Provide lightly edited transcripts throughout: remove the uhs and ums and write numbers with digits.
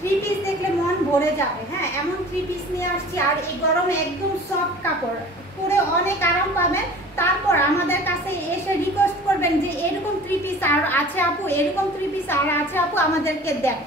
Three piece দেখলে মন ভরে যাবে। হ্যাঁ, এমন থ্রি পিস নিয়ে আসছি, আর এই গরমে একদম সফট কাপড়, পরে অনেক আরাম পাবেন। তারপর আমাদের কাছে এসে রিকোয়েস্ট করবেন যে এরকম থ্রি পিস আর আছে আপু, এরকম থ্রি পিস আর আছে আপু, আমাদেরকে দেন।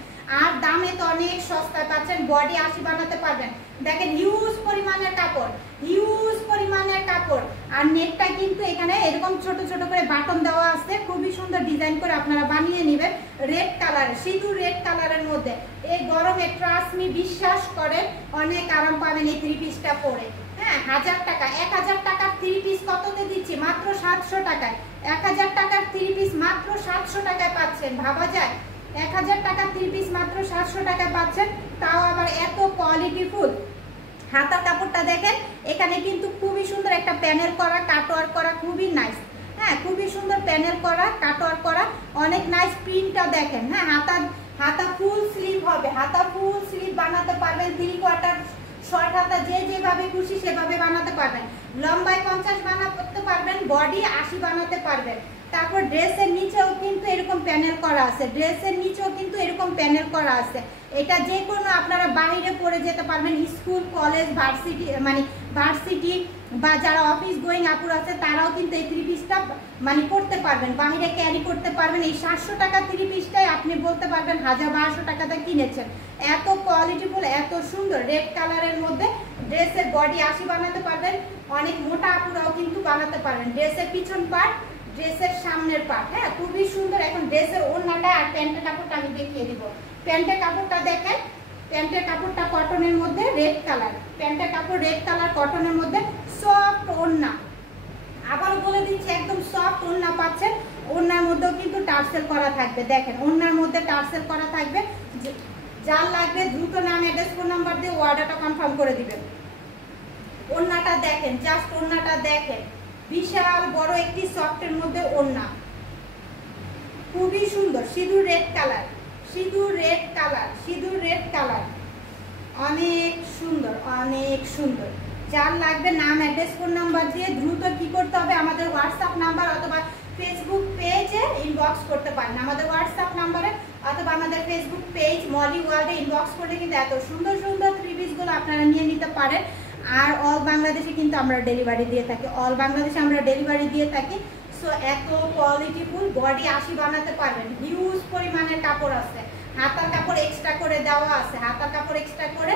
আর দামে তো অনেক সস্তায় পাচ্ছেন, বডি 80 বানাতে পারবেন। দেখেন হিউজ পরিমাণের কাপড়, হিউজ পরিমাণের কাপড়। আর নেটটা কিন্তু এখানে এরকম ছোট ছোট করে বাটন দেওয়া আছে, খুবই সুন্দর ডিজাইন করে আপনারা বানিয়ে নেবেন। রেড কালার, সিঁদুর রেড কালারের মধ্যে এই গরমে ট্রাস্ট মি, বিশ্বাস করেন অনেক আরাম পাবেন এই থ্রি পিসটা পরে। হ্যাঁ, 1000 টাকা, 1000 টাকার থ্রি পিস কততে দিচ্ছি? মাত্র 700 টাকায়। 1000 টাকার থ্রি পিস মাত্র 700 টাকায় পাচ্ছেন, ভাবা যায়? 1000 টাকার থ্রি পিস মাত্র 700 টাকায় পাচ্ছেন, তাও আবার এত কোয়ালিটিফুল। হাতার কাপড়টা দেখেন, এখানে কিন্তু খুবই সুন্দর একটা প্যানেল করা, কাটওয়ার্ক করা, খুবই নাইস। হ্যাঁ, খুবই সুন্দর প্যানেল করা, কাটওয়ার্ক করা, অনেক নাইস। প্রিন্টটা দেখেন। হ্যাঁ, হাতা ফুল স্লিভ হবে, হাতা ফুল স্লিভ বানাতে পারবেন। 3/4 শর্ট হাতা যে যেভাবে খুশি সেভাবে বানাতে পারবেন। লম্বায় 50 বানাতে পারবেন, বডি 80 বানাতে পারবেন। তারপর ড্রেসের নিচেও কিন্তু এরকম প্যানেল করা আছে, ড্রেসের নিচেও কিন্তু এরকম প্যানেল করা আছে। এটা যে কোনো আপনারা বাইরে পরে যেতে পারবেন, স্কুল, কলেজ, ভার্সিটি, মানে ভার্সিটি বা যারা অফিস গোয়িং আপুর আছে তারাও কিন্তু এই থ্রি পিসটা মানে পরতে পারবেন, বাইরে ক্যারি করতে পারবেন। এই 700 টাকা থ্রি পিসটাই আপনি বলতে পারবেন 1000-1200 টাকাতে কিনেছেন। এত কোয়ালিটিফুল, এত সুন্দর রেড কালারের মধ্যে। ড্রেসের বডি 80 বানাতে পারবেন, অনেক মোটা আপুরাও কিন্তু বানাতে পারবেন। ড্রেসের পিছন পার্ট, ড্রেসের সামনের পার্ট। হ্যাঁ, খুবই সুন্দর। এখন ড্রেসের ওড়নাটা আর প্যান্টের কাপড়টা আমি দেখিয়ে দিব। প্যান্টের কাপড়টা দেখেন, প্যান্টের কাপড়টা কটনের মধ্যে রেড কালার, প্যান্টের কাপড় রেড কালার কটনের মধ্যে, সফট ওড়না। আবারও বলে দিচ্ছি একদম সফট ওড়না পাচ্ছেন। ওড়নার মধ্যেও কিন্তু টার্সেল করা থাকবে, দেখেন ওড়নার মধ্যে টার্সেল করা থাকবে। যার লাগবে দ্রুত নাম, অ্যাড্রেস, ফোন নাম্বার দিয়ে অর্ডারটা কনফার্ম করে দিবেন। ওড়নাটা দেখেন, জাস্ট ওড়নাটা দেখেন, বিশাল বড় একটি সফটের মধ্যে ওড়না, খুবই সুন্দর। সিঁদুর রেড কালার, সিঁদুর রেড কালার, সিঁদুর রেড কালার, অনেক সুন্দর, অনেক সুন্দর। যার লাগবে নাম, অ্যাড্রেস, ফোন নাম্বার দিয়ে দ্রুত কি করতে হবে, আমাদের হোয়াটসঅ্যাপ নাম্বার অথবা ফেসবুক পেজে ইনবক্স করতে পারেন। আমাদের হোয়াটসঅ্যাপ নাম্বারে অথবা আমাদের ফেসবুক পেজ মলি ওয়ার্ল্ডে ইনবক্স করলে কিন্তু এত সুন্দর সুন্দর থ্রি পিসগুলো আপনারা নিয়ে নিতে পারেন। আর অল বাংলাদেশে কিন্তু আমরা ডেলিভারি দিয়ে থাকি, অল বাংলাদেশে আমরা ডেলিভারি দিয়ে থাকি। সো এত কোয়ালিটিফুল, বডি 80 বানাতে পারবেন, হিউজ পরিমাণের কাপড় আছে। হাতার কাপড় এক্সট্রা করে দেওয়া আছে, হাতার কাপড় এক্সট্রা করে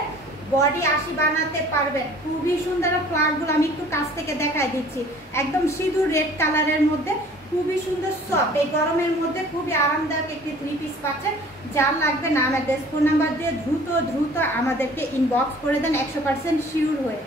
বডি 80 বানাতে পারবেন। খুবই সুন্দর। ফ্লাওয়ারগুলো আমি একটু কাছ থেকে দেখাই দিচ্ছি, একদম সিঁদুর রেড কালারের মধ্যে, খুবই সুন্দর সফট। এই গরমের মধ্যে খুবই আরামদায়ক একটি থ্রি পিস পাচ্ছেন। যার লাগবে নাম, অ্যাড্রেস, ফোন নাম্বার দিয়ে দ্রুত দ্রুত আমাদেরকে ইনবক্স করে দেন 100% শিওর হয়ে।